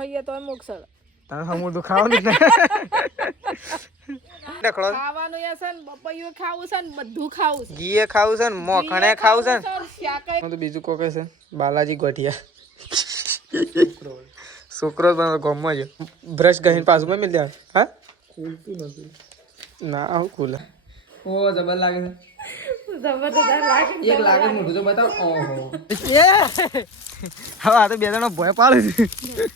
ખાઈએ તો મોક્ષળ તારે હમું તો ખાવાનું ને ડખડો ખાવાનું એ છે ને બપૈયું ખાવું છે ને બધું ખાવું છે ઘીએ ખાવું છે ને મોખણે ખાવું છે ને શાકાય તો બીજું કોકે છે બાલાજી ગોઠિયા છોકરો ગમમાં જ બ્રશ ગહીને પાછું મિલ જાય હા ખુલતું નથી ના આવું ખુલે ઓ જબર લાગે છે એક લાગે મોટું તો બતાવ ઓહો હવે આ તો બે જણા ભોય પાડે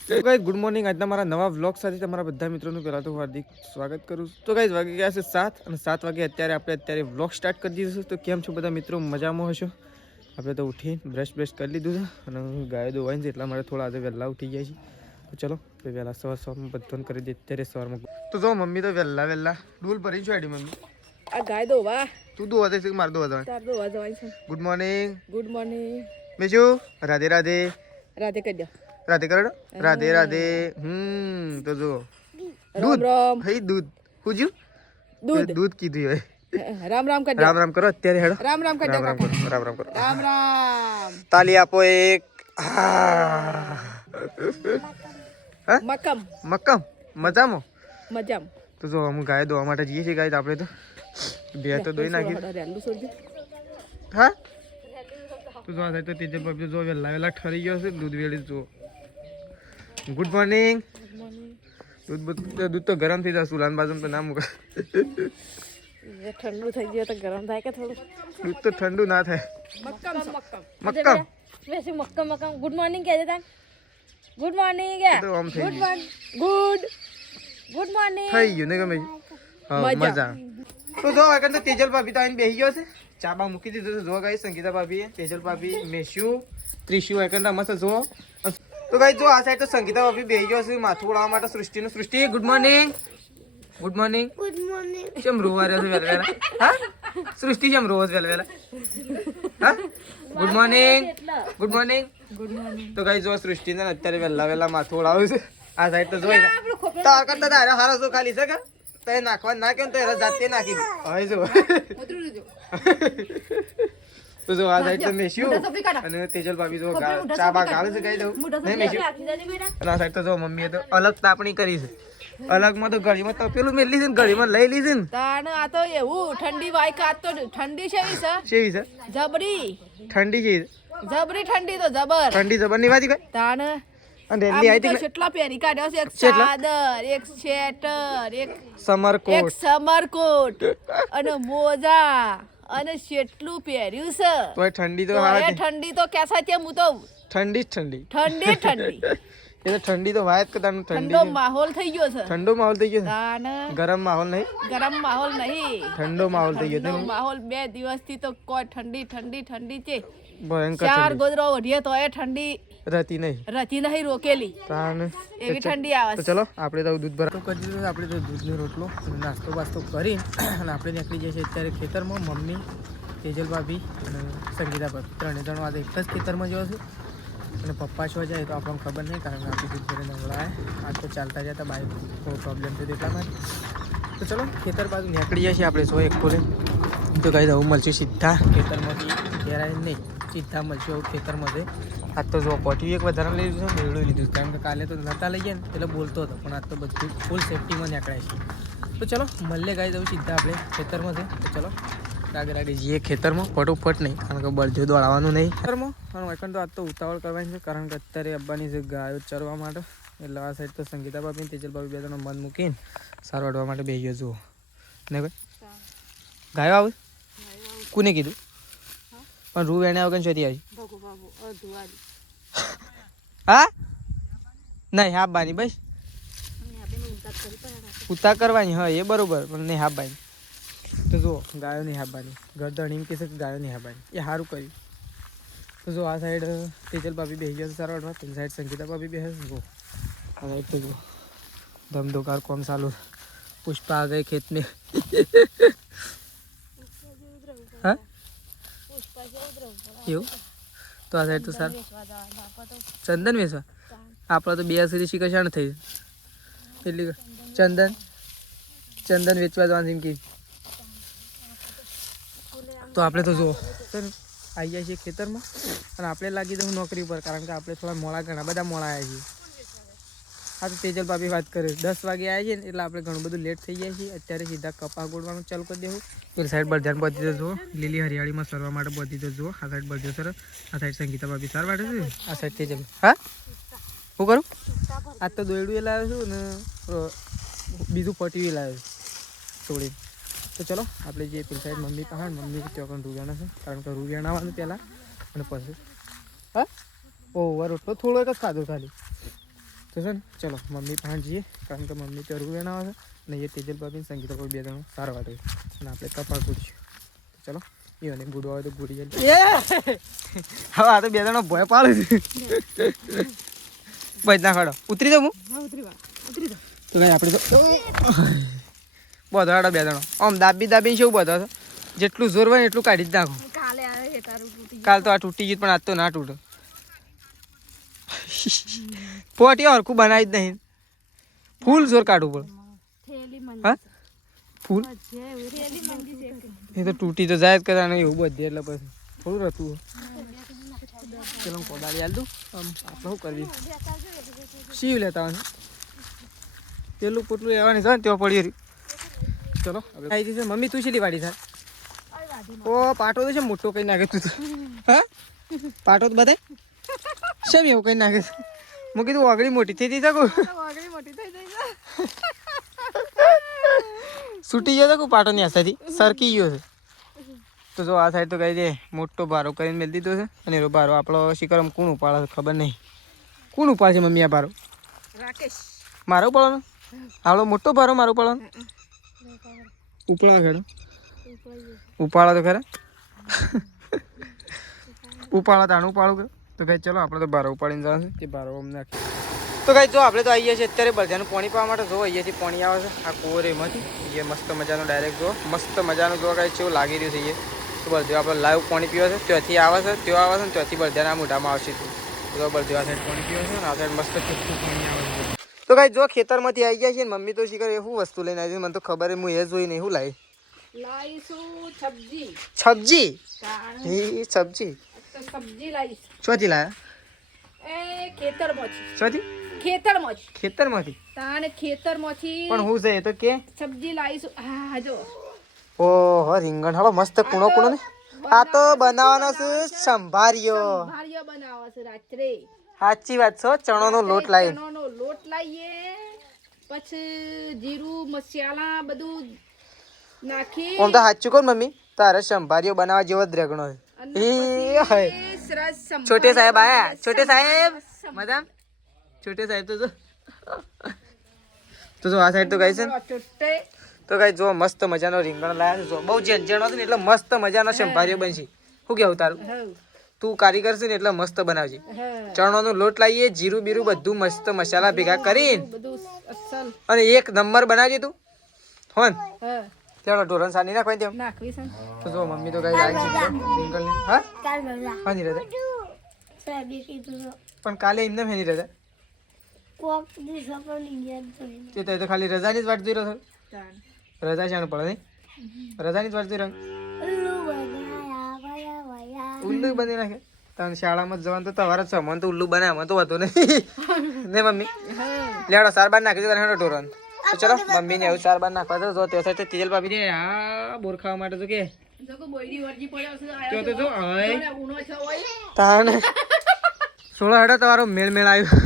છે ગાઈસ ગુડ મોર્નિંગ આજના મારા નવા વ્લોગ સાથે તમારા બધા મિત્રોનું પહેલા તો હાર્દિક સ્વાગત કરું છું. તો ગાઈસ વાગી ગયા છે 7 અને 7 વાગે અત્યારે વ્લોગ સ્ટાર્ટ કરી દીધું છે. તો કેમ છો બધા મિત્રો, મજામાં હશો? આપણે તો ઉઠીને બ્રશ કરી લીધું છે અને ગાય દોવાઈને છે એટલા માટે થોડા આજે વહેલા ઉઠી ગયા છે. તો ચલો વહેલા સવારમાં બધું કરી દે અત્યારે સવારમાં. તો જો મમ્મી તો વહેલા ડૂલ ભરી છોડી મમ્મી આ ગાય દો વાહ તું દોવા દે છે માર દોવા દે તાર દોવા જવાય છે. ગુડ મોર્નિંગ મેજુ રાધે રાધે રાધે કહી દો રાધે કરો રાધે રાધે તો જો રામ રામ ભાઈ દૂધ પૂજ્યું દૂધ કીધું હોય રામ રામ કહી દો રામ રામ કરો અત્યારે હેડો રામ રામ કહી દો રામ કરો રામ રામ કરો રામ રામ તાલી આપો એક મક્કમ મજામાં તો જો હું ગાય દોવા માટે જઈએ છીએ. ગાય આપણે તો બે તો દોઈ નાખી હા તો જો થાય તો તેજલ બાપુ જો વહેલા ઠરી ગયો છે દૂધ વેળી જો. Good morning. દૂધ તો ગરમ થઈ જાય સુલાન બાજુ તો ના મૂકે ઠંડુ થઈ ગયું તો ગરમ થાય કે થોડું દૂધ તો ઠંડુ ના થાય. મક્કમ ગુડ મોર્નિંગ કહેજે તા ગુડ મોર્નિંગ તો આમ થઈ ગયું ગુડ મોર્નિંગ થઈ ગયું ને ગમે મજા. તો જો આગળ તો તેજલ ભાભી તો આવીને બેસી ગયો છે. ચાબા મૂકી દીધું છે. જો ગાઈ સંગીતા ભાભી, તેજલ ભાભી, મેશ્યુ, ત્રિશુ એકંડા મસ્ત જો. તો ગાઈ જો આ સાઈડ તો સંગીતા ભાભી બેસી ગયો છે માથું ઉડાવવા માટે સૃષ્ટિ ગુડ મોર્નિંગ કેમ રોવા રહ્યો છે વેલા હા સૃષ્ટિ કેમ રોજ વેલા હા ગુડ મોર્નિંગ તો ગાઈ જો સૃષ્ટિ ને અત્યારે વેલા માથું ઉડાવે છે. આ સાઈડ તો જોઈ તો આ કરતા તારે હારો જો ખાલી છે કે તે નાખવા ના કેમ તો એરા જાતે નાખી દે હવે જો તો જો આ સાઈડ તો મેશ્યુ અને તેજલ ભાભી જો ચા બા ગાળે છે ગાઈ દઉં નહીં મેશ્યુ. અને આ સાઈડ તો જો મમ્મીએ તો અલગ તાપણી કરી છે. અલગમાં તો ગળીમાં તો પેલું મેલી છે ને ગળીમાં લઈ લીધી ને તાણ આ તો એવું ઠંડી વાય કાત તો ઠંડી છે જબરી ઠંડી છે જબરી ઠંડી તો જબર ની વાત કઈ તાણ અને રેલી આવી હતી કેટલા પહેરી કાઢ્યો છે એક ચાદર એક સ્વેટર એક સમરકોટ અને મોજા અને કેટલું પહેર્યું છે તો ઠંડી તો ઠંડી તો કેસા છે હું તો ઠંડી એ તો ઠંડી તો વાત કે તાનું ઠંડો માહોલ થઈ ગયો છે ગરમ માહોલ નહીં ઠંડો માહોલ થઈ ગયો માહોલ 2 દિવસથી તો કોઈ ઠંડી છે ભયંકર 4 ગોદરો વઢીએ તો એ ઠંડી રહેતી નહીં રોકેલી એવી ઠંડી આવે. તો ચલો આપણે તો દૂધ ભરા કરી દીધું. આપણે તો દૂધનો રોટલો નાસ્તો કરી અને આપણે નીકળી જઈએ છીએ અત્યારે ખેતરમાં. મમ્મી, તેજલ ભાભી અને સંગીતા ભાભી 3 જણો આજે એક જ ખેતરમાં જવા છે અને પપ્પા છો જાય તો આપણને ખબર નહીં કારણ કે આપણે દૂધ ભરીને નવડાય આજ તો ચાલતા જતા બાઇક થોડો પ્રોબ્લેમ છે એટલા માટે. તો ચલો ખેતર બાજુ નીકળી જઈએ છીએ આપણે 100 1 તો કહી દઉં મળશું સીધા ખેતરમાંથી ઘેરાય નહીં સીધા મળશું આવું ખેતરમાંથી. આજ તો જો પોટી એક વધારે લઈ લીધું છે મેળવી લીધું કારણ કે કાલે તો નતા લઈ ગયા ને એટલે બોલતો હતો પણ આજ તો બધું ફૂલ સેફટીમાં નીકળાય છે. તો ચલો મળે ગાઈ દઉં સીધા આપણે ખેતરમાં છે. તો ચલો આગળ જઈએ ખેતરમાં ફટોફટ નહીં કારણ કે બળજો દોડાવવાનું નહીં ખેતરમાં. પણ વૈકણ તો આજ તો ઉતાવળ કરવાની છે કારણ કે અત્યારે આવવાની છે ગાયો ચરવા માટે. એટલે આ સાઈડ તો સંગીતા ભાભી તેજલ ભાભી 2 જણો મન મૂકીને સાર વાળવા માટે બેસી ગયો જુઓ ને ભાઈ ગાયો આવે કોને કીધું પણ રૂ વેણે વગર છોતી આવી હા નહીં હાફબાની બસ ઉતાર કરવાની હા એ બરોબર પણ નહીં હાફબાની. તો જુઓ ગાયો નહીં હાફબાની ગરદણ એમ કહેશે કે ગાયો નહીં હાફબાની એ સારું કર્યું. તો જો આ સાઈડ તેજલ ભાભી બેસી ગયા છે સારા વાળવા પેલી સાઈડ સંગીતા ભાભી બેસે છે. જુઓ આ સાઈડ તો જુઓ ધમધોકાર કોમ ચાલુ. પુષ્પા આ ગઈ ખેત મેં હા એવું તો આ સાઈડ તો સારું ચંદન વેચવા આપણા તો 2 સુધી શિકષાણ થઈ એટલી ચંદન વેચવા જવાનું એમ કે. તો આપણે તો જુઓ આવી જાય છીએ ખેતરમાં અને આપણે લાગી દઉં નોકરી ઉપર કારણ કે આપણે થોડા ઘણા બધા મોડા આવ્યા છીએ હા તો તેજલ ભાભી વાત કરે 10 વાગે આવ્યા છે ને એટલે આપણે ઘણું બધું લેટ થઈ જાય છે. અત્યારે સીધા કપા ગોળવાનું ચાલુ કરી દેવું. પેલી સાઈડ બળધ્યાન પહોંચી જજો, લીલી હરિયાળીમાં સરવા માટે પહોંચી જજો. આ સાઈડ બળધ્યો સર, આ સાઈડ સંગીતા ભાભી સાર વાટે છે, આ સાઈડ તેજલ. હા શું કરું? આજ તો દોયડું એ લાવ્યો છું ને બીજું પટ્યું એ લાવ્યો છું છોડીને. તો ચલો આપણે જે પેલી સાઈડ મમ્મી પાસે મમ્મી ત્યાં પણ રૂવિયાણા છે, કારણ કે રૂવિયાણા આવવાનું પહેલાં અને પછી હા ઓવર રોટલો થોડો એક જ ખાધો ખાલી. તો છે ને ચલો મમ્મી પાસે જઈએ, કારણ કે મમ્મી ત્યાં રૂવિયાણા આવે છે અને એ તેજલ ભાભી સંગીતા કોઈ 2 જણો સારા વાટે અને આપણે કપા ગુડશું. ચલો એને ગુડવા હોય તો ગુડી જાય. હવે આ તો 2 જણો ભય પાડે છે. બજ ના ખાડો ઉતરી જાઉં હું તો કઈ આપણે તો બધા 2 જણો આમ દાબીને શું બધા છે, જેટલું જોર હોય એટલું કાઢી જ નાખો. કાલ તો આ તૂટી ગયું પણ આજ તો ના તૂટે. પોટી હરખું બનાવી જ નહીં, ફૂલ જોર કાઢવું પડે. હા ફૂલ એ તો તૂટી તો જાય જ કરવાનું એવું બધે એટલે પછી થોડું રહેતું. ચલો કોદાળી હાલ દઉં. આમ આપણે શું કરવી સીવ લેતા હોય પેલું પોટલું લેવાની છે ને ત્યાં પડી રહ્યું. ચલો આવી જશે. મમ્મી તું છેલ્લી વાડી થાય ઓ પાટો તો છે મોટો કઈ નાખે તું તો. હા પાટો તો બધાય શેમ એવું કઈ નાખે. હું કીધું વાગડી મોટી થઈ જઈ શકું, છૂટી ગયો શકું પાટો ની આસાથી સરકી ગયો છે. તો જો આ સાઈડ તો કઈ દે મોટો ભારો કરીને મેળ દીધો છે અને એનો ભારો આપણો શિકરમ કોણ ઉપાડે ખબર નહીં. કોણ ઉપાડશે મમ્મી આ ભારો? રાકેશ. મારો ઉપાડવાનો? આવડો મોટો ભારો મારો ઉપાડવાનો? ઉપડા ખેડો ઉપાડો તો ખરા. ઉપાડો તાણું ઉપાડું કે તો કઈ ચલો આપણે તો ભારો ઉપાડીને જવાનું છે. તે ભારો અમને નાખી તો કઈ જો આપણે તો આવીએ છીએ અત્યારે બળધ્યાનું પાણી પાવા માટે. જો અહીંયાથી પાણી આવે છે આ કુંવર એમાંથી. એ મસ્ત મજાનો ડાયરેક્ટ જો મસ્ત મજાનો જો કઈ કેવું લાગી રહ્યું છે. એ તો બળધ્યો આપણે લાઈવ પાણી પીવા છે, ત્યાંથી આવે છે, ત્યાં આવે છે ને ત્યાંથી બળધ્યાના મોઢામાં આવશે. તો બળધ્યો આ સાઈડ પાણી પીવા છે ને આ સાઈડ મસ્ત ચોખ્ખું પાણી આવે છે. તો કઈ જો ખેતરમાંથી આવી ગયા છે ને મમ્મી તો શીખર એ શું વસ્તુ લઈને આવી મને તો ખબર હું એ જોઈ નહીં. શું લાવી? સબ્જી. સબ્જી લાવીશ. ચોથી લાયા? ખેતરમાંથી પણ હું છે તો કે સબ્જી લાવીશું. હા જો ઓહો રીંગણ હાલો મસ્ત કૂણો કૂણો ને. આ તો બનાવવાનો છે સંભારિયો બનાવો છે રાત્રે. સાચી વાત છો. ચણાનો લોટ લાવીએ પછી જીરું મસાલા બધું નાખી. આમ તો સાચું કહું મમ્મી તારે સંભારિયો બનાવવા જેવો જ રેગણો છે. છોટે સાહેબ આયા. છોટે સાહેબ મજામ. છોટે સાહેબ તો જો આ સાઈડ તો ગઈ છે તો કઈ જો મસ્ત મજાનો રીંગણ લાયા છે. જો બહુ ઝંઝણો છે ને એટલે મસ્ત મજાનો સંભારિયો બનશે. શું કેવું તારું? તું કારીગર છે ને એટલે મસ્ત બનાવજે. ચણાનો લોટ લાવીએ, જીરું બીરું બધું મસ્ત મસાલા ભેગા કરીને અને એક નંબર બનાવજે તું. હોન ચાલો ઢોરણ સાની નાખવાની તેમ નાખવી છે. તો જો મમ્મી તો કઈ આવી છે રીંગણ લઈને. હા હા નહીં રહેતા પણ કાલે એમને નહીં રહેતા. તે તો ખાલી રજાની જ વાટ જોઈ રહ્યો છો. રજા શાણ પડે નહીં? રજાની જ વાટ જોઈ રહ્યો. ઉલ્લુ બની નાખે. તમે શાળામાં જવાનું તો તમારે છે. મને તો ઉલ્લુ બનાવે મને તો વાંધો નહીં ને મમ્મી. લેડો 4 બાર નાખી દો તને ઢોરણ. તો ચલો મમ્મી ને એવું 4 બાર નાખવા દો. જો તે સાથે તેજલ ભાભી ને આ બોર ખાવા માટે તો કે જો તાને 16 હેડો તમારો મેળ આવ્યો.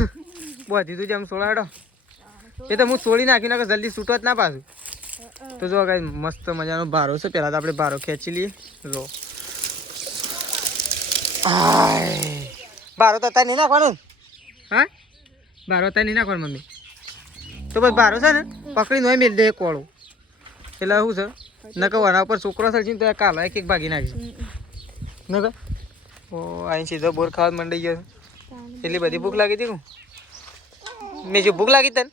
બધી તું જેમ 16 હેડો એ તો હું છોડી નાખી નાખે જલ્દી છૂટો જ ના પાછું. તો જો કઈ મસ્ત મજાનો ભારો છે. પેલા તો આપણે ભારો ખેંચી લઈએ. જો ભારો તો અત્યારે નહીં નાખવાનું. હા ભારો અત્યારે નહીં નાખવાનું મમ્મી. તો બસ ભારો છે ને પકડીને હોય મેળ દે એક વાળું. એટલે શું છે નકર આના ઉપર છોકરો થશે તો કાલા એક ભાગી નાખીશ નકર. ઓ અહીં સીધો બોર ખાવા મંડી ગયો. એટલી બધી ભૂખ લાગી હતી. મેં જો ભૂખ લાગી તને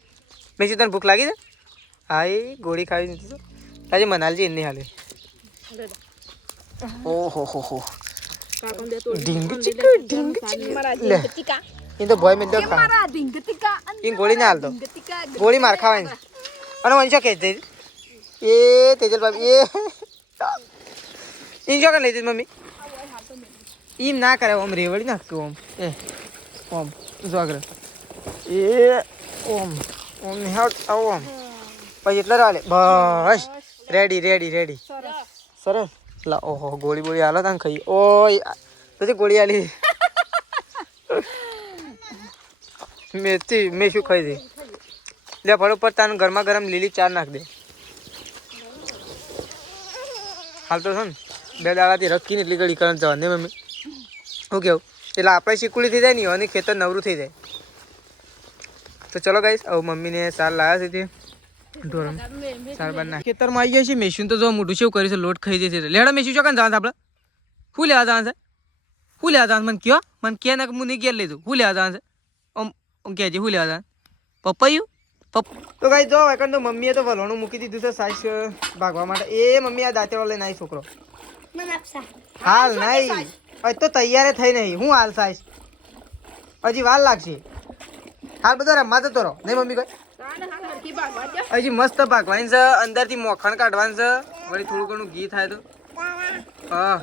તને ભૂખ લાગી છે? હા એ ગોળી ખાવી નથી તો આજે મનાલજી એની હાલે. ઓહો હો ઢીંગ લે એ તો ભય મેં ખા એ ગોળી ના હાલતો. ગોળી માર ખાવાની અને વંશો ખેંચ દઈ એ તેજલ ભાભી એ ઇન્જો કરી લઈ મમ્મી. એમ ના કરે ઓમ રેવડી નાખતું ઓમ એ ઓમ જો આગળ એ ઓમ ઓમ નિહાળ આવો ઓમ પછી એટલે રાલે બસ રેડી રેડી રેડી સરસ લા ઓહો ગોળી બોળી હાલો તાન ખાઈ ઓય તો ગોળી આલી મેં શું ખાઈ દે લે ફળો પર તાન ગરમા ગરમ લીલી ચા નાખ દે હાલ તો છે ને 2 દાડાથી રખીને એટલી ઘડી કરંટ જવા ને મમ્મી શું કેવું એટલે આપણે શીકુલી થઈ જાય ને અને ખેતર નવરું થઈ જાય તો ચલો ગાઈસ હવે મમ્મીને સાર લાવ્યા છે ઢોરમ સાર બાર ના ખેતરમાં આવી જાય છે મેશું તો જો મોટું શું કરી છે લોટ ખાઈ જશે લેડા મેશું ચોકાને જવાનું આપણે શું લેવા જવાનું છે શું લેવા જવાનું મને કે ને હું નહીં ઘેર લીધું શું લેવા જવાનું છે આમ કહેજે શું લેવા જવાનું પપૈયું તો ગાઈસ જો એકણ તો મમ્મીએ તો વલોણું મૂકી દીધું છે સાઈસ ભાગવા માટે એ મમ્મી આ દાંતેવાળો લઈને આવી છોકરો હાલ નહીં હજી તો તૈયાર થઈ નહીં હું હાલ સાઈસ હજી વાર લાગશે હાલ બધો રમવા જતો રહો નહીં મમ્મી કોઈ હજી મસ્ત ભાગવાની છે અંદરથી મોખણ કાઢવાનું છે વળી થોડું ઘણું ઘી થાય તો હા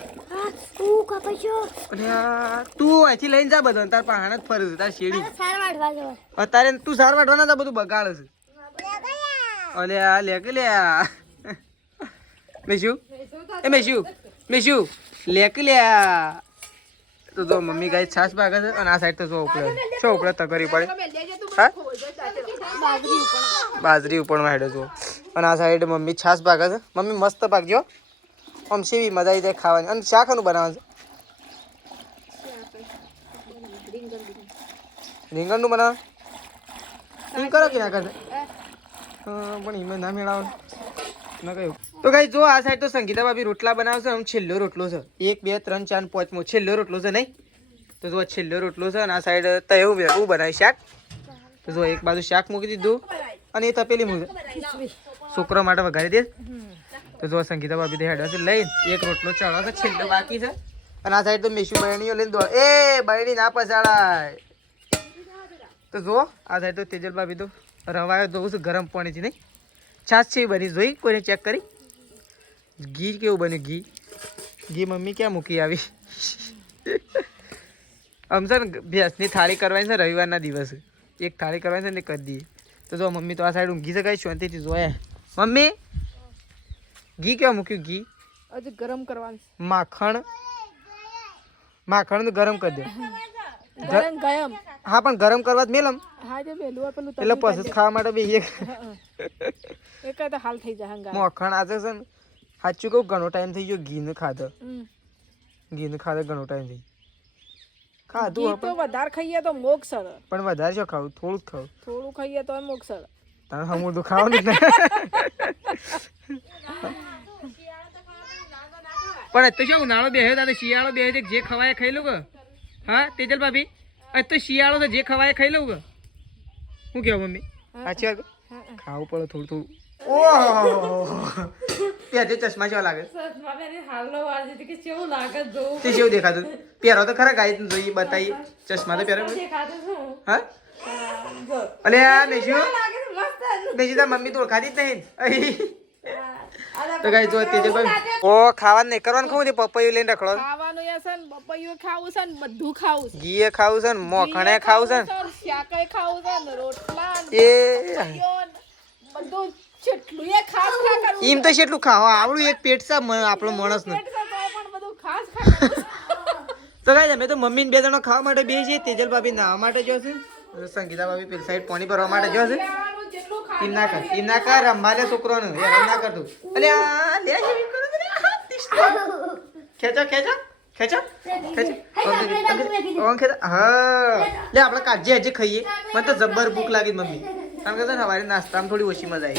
તું અહીંથી લઈને જા બધો તાર પહાણ જ ફરું છું તાર શેડી અત્યારે તું સાર વાટવાના તા બધું બગાડ છે અલે આ લે કે લે મેશું લે કે લે તો જો મમ્મી ગાય છાસ ભાગે છે અને આ સાઈડ તો જો ઉપડે તગરી પડે હા બાજરી ઉપર હેડે જો અને આ સાઈડ મમ્મી છાસ ભાગે છે મમ્મી મસ્ત ભાગજો આમ સેવી મજા આવી જાય ખાવાની અને શાકનું બનાવવાનું છે રીંગણનું બનાવ એમ કરો કે ના કરશે પણ એમાં ના મેળાવ ના કહ્યું તો ગાઈ જો આ સાઈડ તો સંગીતા ભાભી રોટલા બનાવશે આમ છેલ્લો રોટલો છે 1 2 3 4 5મો છેલ્લો રોટલો છે નહીં તો જો છેલ્લો રોટલો છે અને આ સાઈડ તયું બનાવી શાક તો જો એક બાજુ શાક મૂકી દીધું અને એ તપેલી મૂકી છોકરા માટે વઘારી દે તો જો સંગીતા ભાભી તો હેડ હશે લઈને એક રોટલો ચડવા છે છેલ્લો બાકી છે અને આ સાઈડ તો મેશું બરણીઓ લઈને દોડ એ બરણી ના પસાડાય તો જો આ સાઈડ તો તેજલ ભાભી તો રવાયો જોઉં છું ગરમ પાણીથી નહીં છાશ છે બની જોઈ કોઈને ચેક કરી ઘી કેવું બન્યું ઘી મમ્મી ક્યાં મૂકી આવી આમ છે ને ભેંસની થાળી કરવાની છે રવિવારના દિવસે એક થાળી કરવાની છે ને કરી દઈએ તો જો મમ્મી તો આ સાઈડ ઊંઘી શકાય શાંતિથી જોયા મમ્મી ઘી કેવા મૂક્યું ઘી હજી ગરમ કરવાનું માખણ ગરમ કરી દે ગરમ હા પણ ગરમ કરવા જ મેલમ હા જે પેલું એટલે પછી ખાવા માટે બે એક તો હાલ થઈ જાય હંગા મખણ આજે છે ને સાચું કહું ઘણો ટાઈમ થઈ ગયો ઘીને ખાધો ઘણો ટાઈમ થઈ ખાધું તો વધારે ખાઈએ તો મોક્ષળ પણ વધારે શું ખાવું થોડું ખાઈએ તો મોક્ષળ તારે હમું તો ખાવાનું જ પણ તો શું ઉનાળો બેહ્યો તારે શિયાળો બેહ્યો જે ખવાય ખાઈ લઉં કે હા તેજલ ભાભી આજ તો શિયાળો તો જે ખવાય ખાઈ લઉં કે શું કેવું મમ્મી સાચી વાત ખાવું પડે થોડું ઓહો ચશ્મા કેવા લાગે તે કેવું દેખાતું પહેરો તો ખરા ગાય જોઈએ બતાવી ચશ્મા તો પહેરો હા અલે આ મેશું તાર મમ્મી તો ઓળખાતી જ નહીં તો ગાય જો તેજલભાઈ ઓ ખાવાનું નહીં કરવાનું ખાવું ને પપૈયું લઈને રખડો ખાવાનું છે ને પપૈયું ખાવું છે ને બધું ખાવું છે ઘીએ ખાવું છે ને મોખણે ખાવું છે ને શાકે ખાવું છે ને રોટલા એ બધું જેટલું એ ખાસ ખા કરવું એમ તો કેટલું ખાવા આવડું એક પેટ છે આપણો માણસ નું પણ બધું ખાસ ખા કરવું તો ગાય અમે તો મમ્મી ને બે જણા ખાવા માટે બે છે તેજલ ભાભી નાવા માટે જોશે સંગીતા ભાભી પેલી સાઈડ પાણી ભરવા માટે જોશે એમ ના કર રમવા લે છોકરોને એમ ના કરતું અલે આ લે ખેંચો હા લે આપણે કાજે હજી ખાઈએ મને તો જબ્બર ભૂખ લાગી મમ્મી કારણ કે સવારે નાસ્તામાં થોડી ઓછી મજા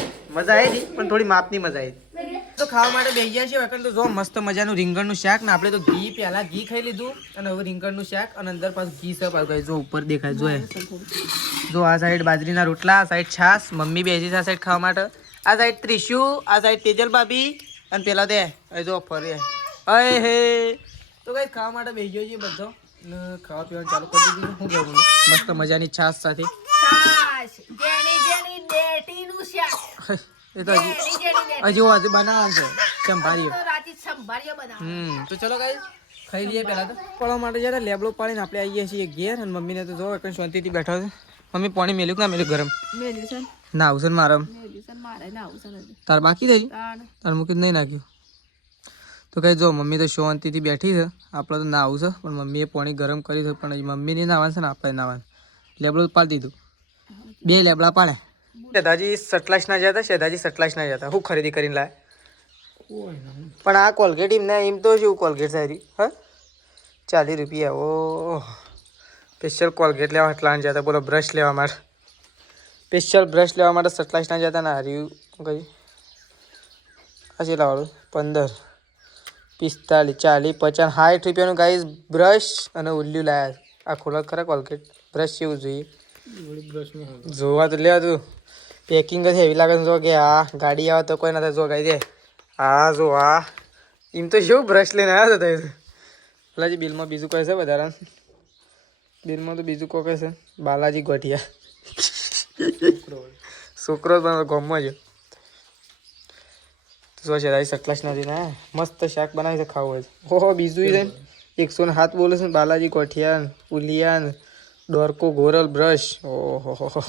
આવી પણ થોડી માપની મજા આવી તો ખાવા માટે બેસી ગયા છે વખત તો જો મસ્ત મજાનું રીંગણનું શાક ને આપણે તો ઘી પહેલા ઘી ખાઈ લીધું અને હવે રીંગણનું શાક અને અંદર પાછું ઘી છે પાછું જો ઉપર દેખાય જો આ સાઈડ બાજરીના રોટલા આ સાઈડ છાસ મમ્મી બેસી છે આ સાઈડ ખાવા માટે આ સાઈડ ત્રિશુ આ સાઈડ તેજલ ભાભી અને પેલા તે જો ફરી અય હે તો કઈ ખાવા માટે બેસી ગયો છે બધો ને ખાવા પીવાનું ચાલુ કરી દીધું શું કહેવું મસ્ત મજાની છાસ સાથે એ તો હજી બનાવવાનું છે સંભાળીએ તો ચલો ગાઈસ ખાઈ લઈએ પહેલા તો પડવા માટે જયારે લેબડો પાડીને આપણે આવીએ છીએ ઘેર અને મમ્મીને તો જો શાંતિથી બેઠો છે મમ્મી પાણી મેલ્યું કે ના મેલ્યું ગરમ મેલ્યું છે ના આવશે ને મારા મેલ્યું છે મારે ના આવશે ને તાર બાકી થઈ તાણ તાર મૂકી જ નહીં નાખ્યું તો કઈ જો મમ્મી તો શાંતિથી બેઠી છે આપણે તો ના આવું છે પણ મમ્મીએ પાણી ગરમ કર્યું છે પણ મમ્મીને નાવાનું છે ને આપણે નાવાનું લેબડું પાડી દીધું 2 લેબડા પાડે શેઠાજી સટલાસના ગયા હતા શેઠાજી સટલાસના ગયા હતા હું ખરીદી કરીને લાયા પણ આ કોલગેટ એમ તો શું કોલગેટ સારી હા 40 રૂપિયા ઓ સ્પેશિયલ કોલગેટ લેવા એટલા જતા બોલો બ્રશ લેવા માટે સ્પેશિયલ બ્રશ લેવા માટે સટલાસના જતા ને હાર્યું કઈ આ કેટલા વાળું 15 45 40 50 60 રૂપિયાનું ગાઈસ બ્રશ અને ઉલ્લ્યું લાયા આ ખોલા ખરા કોલગેટ બ્રશ જેવું જોઈએ જોવા તો લેવા તું પેકિંગ જ એવી લાગે જો કે આ ગાડી આવે તો કોઈ ના જો ગાઈ દે આ જો આ એમ તો શું બ્રશ લઈને આવ્યા હતા બાલાજી બિલમાં બીજું કહે છે વધારે બિલમાં તો બીજું કોઈ કહે છે બાલાજી ગોઠિયા છોકરો ગમમાં જ શું છે દાદી સટલાસ નથી ને મસ્ત શાક બનાવી છે ખાવું હોય હો બીજું છે 107 બોલે છે બાલાજી ગોઠિયા પુલિયા ડોરકો ગોરલ બ્રશ ઓહો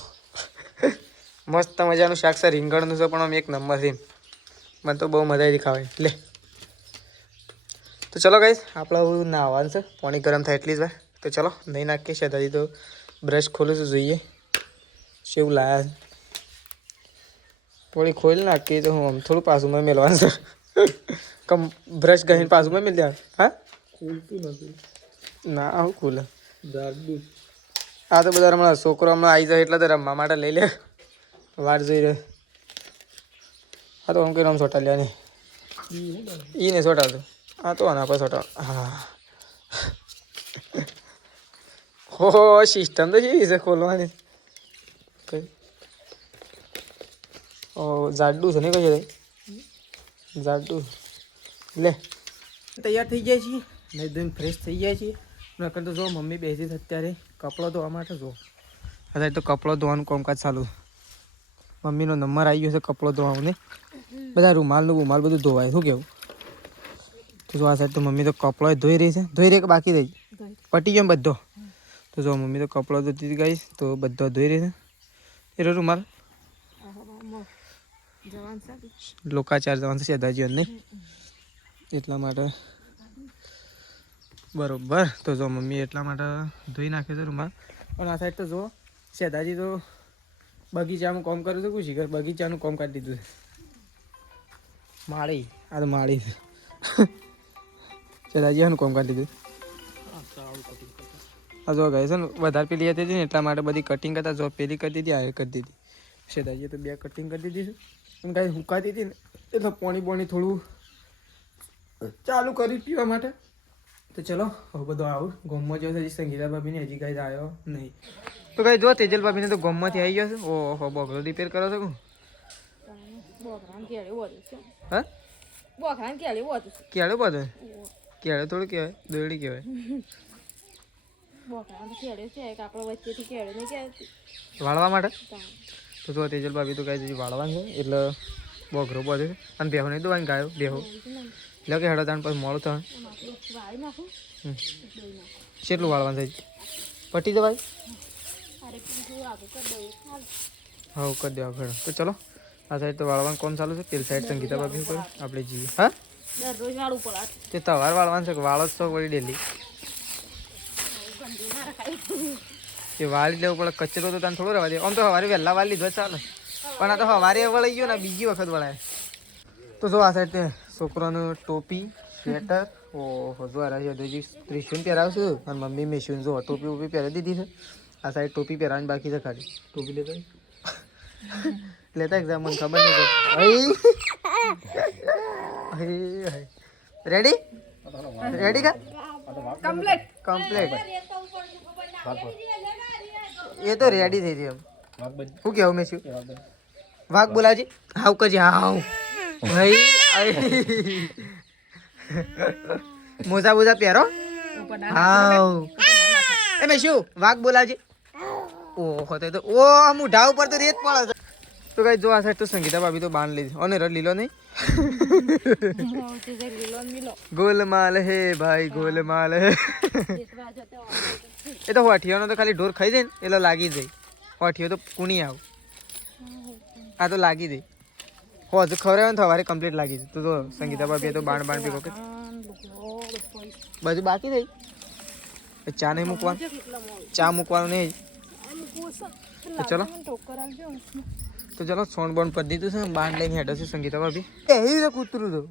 મસ્ત મજાનું શાક છે રીંગણનું છે પણ આમ એક નંબર છે મને તો બહુ મજા આવી ખાવાય લે તો ચલો ગાઈસ આપણે નાવાનું છે પાણી ગરમ થાય એટલી જ વાર તો ચલો નહીં નાખીએ છે દાદી તો બ્રશ ખોલું છું જોઈએ શું લાયા થોડી ખોલ નાખીએ તો હું આમ થોડું પાછું મેળવાનું છે કમ બ્રશ ગહીને પાછું મેળ દેવાનું હા ના આવું ખુલે આ તો બધા હમણાં છોકરો હમણાં આવી જાય એટલે તો રમવા માટે લઈ લે વાર જોઈ રહ્યો હા તો આમ કઈ રમ છોટા લ્યા ને ઈ ને છોટા તો હા તો આના પર છોટા હા હો સિસ્ટમ તો છે ખોલવાની કઈ ઓ જાડું છે ને કઈ જાડું લે તૈયાર થઈ ગયા છીએ નહીં ધોઈને ફ્રેશ થઈ ગયા છીએ નકર તો જો મમ્મી બેસી છે અત્યારે કપડો ધોવા માટે જો અત્યારે તો કપડો ધોવાનું કામકાજ ચાલુ મમ્મીનો નંબર આવી ગયો છે કપડો ધોવાનું ને બધા રૂમાલનું રૂમાલ બધું ધોવાય શું કેવું તો જો આ સાઈડ તો મમ્મી તો કપડો ધોઈ રહી છે ધોઈ રહી કે બાકી રહી પટી ગયો બધો તો જો મમ્મી તો કપડો ધોતી ગઈ તો બધો ધોઈ રહી છે એ રૂમાલ લોકાચાર જવાનું છે દાદાજીઓ નહીં એટલા માટે બરોબર તો જો મમ્મી એટલા માટે ધોઈ નાખે છે રૂમાલ પણ આ સાઈડ તો જો શેદાજી તો બગીચાનું કામ કર્યું છે ખુશી કર બગીચાનું કામ કાઢી દીધું છે માળી આ તો માળી છે શેદાજી એનું કામ કાઢી દીધું આ જો ગઈ છે ને વધારે પેલી હતી ને એટલા માટે બધી કટિંગ કરતા જો પેલી કરી દીધી આ કરી દીધી શેદાજીએ તો 2 કટિંગ કરી દીધી છે અને કાંઈ હુકાતી હતી ને એટલે પાણી થોડું ચાલુ કરી પીવા માટે તો ચલો હવે બધું આવું ગોમમાં જશે હજી સંગીતા ભાભીને હજી કાંઈ આવ્યો નહીં તો કાંઈ જો તેજલ ભાભીને તો ગોમમાંથી આવી ગયો છે ઓહો બોગલો રિપેર કરો છો હા કેળે બધું કેળે થોડું કહેવાય દોરડી કહેવાય વાળવા માટે તો જો તેજલ ભાભી તો કાંઈ હજી વાળવાનું છે એટલે બોગરો બધે અને બેહો નહીં દોવાની ગાયો બેહો લે કે હેડો તાણ પછી મોડું થાય કેટલું વાળવાનું થાય પટી દવાય હા કરી દેવા ઘડો તો ચલો આ સાઈડ તો વાળવાનું કોણ ચાલુ છે પેલી સાઈડ સંગીતા ભાભી પર આપણે જઈએ હા તે તવાર વાળવાનું છે કે વાળો જ તો વળી ડેલી એ વાળી લેવું પડે કચરો તો તને થોડો રહેવા દે આમ તો સવારે વહેલા વાળી લીધો ચાલે પણ આ તો સવારે વળી ગયો ને બીજી વખત વળાય તો જો આ સાઈડ છોકરાનું ટોપી સ્વેટર ઓહો જો આ ત્રિશુન પહેરાવશું અને મમ્મી મેશુન જો ટોપી ઉપી પહેરાવી દીધી છે આ સાઈડ ટોપી પહેરાવાની બાકી છે ખાલી ટોપી લેતા લેતા એક્ઝામ મને ખબર નહીં રેડી રેડી કા કમ્પ્લીટ એ તો રેડી થઈ ગઈ શું કેવું મેં શું વાઘ બોલાવજી હાવ કરજે હાવ ભાઈ મોજા બોજા પહેરો હાવ એ મેં શું વાઘ બોલાવજી ઓહો તો ઓ મુઢા ઉપર તો રેત પડે તો કઈ જો આ સાઈડ તો સંગીતા ભાભી તો બાંધ લીધી અને રડ લીલો નહીં ગોલમાલ હે ભાઈ ગોલમાલ હે એ તો અઠિયાનો તો ખાલી ઢોર ખાઈ જાય ને એટલે લાગી જાય હોઠિયો તો કુણી આવ આ તો લાગી દે હો હજુ ખવડાવે ને સવારે કમ્પ્લીટ લાગી દે તો સંગીતા ભાભી તો બાણ ભેગો કે બધું બાકી થઈ ચા નહીં મૂકવાનું ચા મૂકવાનું નહીં તો ચલો સોન બોન પડી દીધું છે બાણ લઈને હેડો છે સંગીતા ભાભી એ કૂતરું તો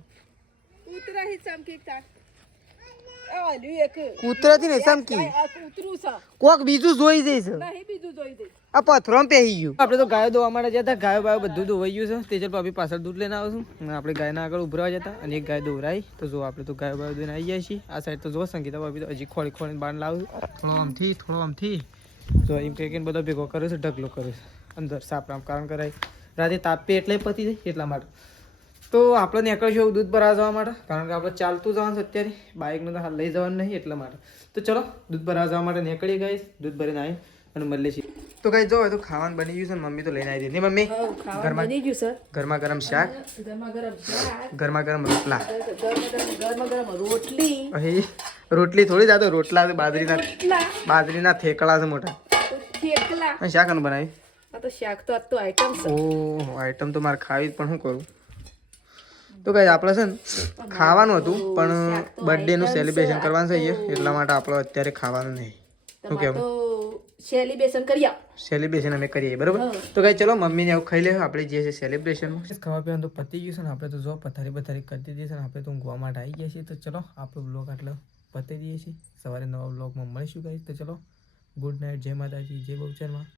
કૂતરાથી ને ચમકી કોક બીજું જોઈ જઈશ આ પથરો પહેરી ગયું આપણે તો ગાયો દોવા માટે જતા ગાયો બાયો બધું દોવાઈ ગયું છે તેજલ ભાભી પાછળ દૂધ લઈને આવું છું આપણે ગાયના આગળ ઉભરવા જતા અને એક ગાય દોરાઈ તો જો આપણે તો ગાયો બાયો દોઈને આવી જાય છીએ આ સાઈડ તો જો સંગીતા ભાભી તો હજી ખોળી ખોળીને બાણ લાવું થોડો આમથી જો એમ કે બધો ભેગો કર્યો છે ઢગલો કર્યો છે અંદર સાપરામ કારણ કરાય રાતે તાપે એટલે પતી જાય એટલા માટે તો આપણે નીકળીશું દૂધ ભરાવા જવા માટે કારણ કે આપણે ચાલતું જવાનું છે અત્યારે બાઇકનું તો હાલ લઈ જવાનું નહીં એટલા માટે તો ચલો દૂધ ભરાવા જવા માટે નીકળી ગઈ દૂધ ભરીને આવી અને મળીએ છીએ તો કઈ જો તો ખાવાનું બની ગયું છે મમ્મી તો લઈને આવી દીધી મમ્મી ગરમા ગરમ શાક ગરમા ગરમ રોટલા રોટલી થોડી જાતો રોટલા બાજરીના થેકડા છે મોટા શાક આનું બનાવી આઈટમ તો મારે ખાવી પણ શું કરું તો કઈ આપણે છે ને ખાવાનું હતું પણ બર્થડે નું સેલિબ્રેશન કરવાનું છે એટલા માટે આપણે અત્યારે ખાવાનું નહીં શું કેવું સેલિબ્રેશન અમે કરીએ બરોબર તો કઈ ચલો મમ્મીને એવું ખાઈ લેવું આપણે જે છે સેલિબ્રેશનમાં ખાવા પીવાનું તો પતી ગયું છે ને આપણે તો જો પથારી કરી દીધી છે ને આપણે તો ઊંઘવા માટે આવી ગયા છીએ તો ચલો આપણો બ્લોગ આટલો પતી દઈએ છીએ સવારે નવા બ્લોગમાં મળીશું ગાઈસ તો ચલો ગુડ નાઇટ જય માતાજી જય બહુચરમાં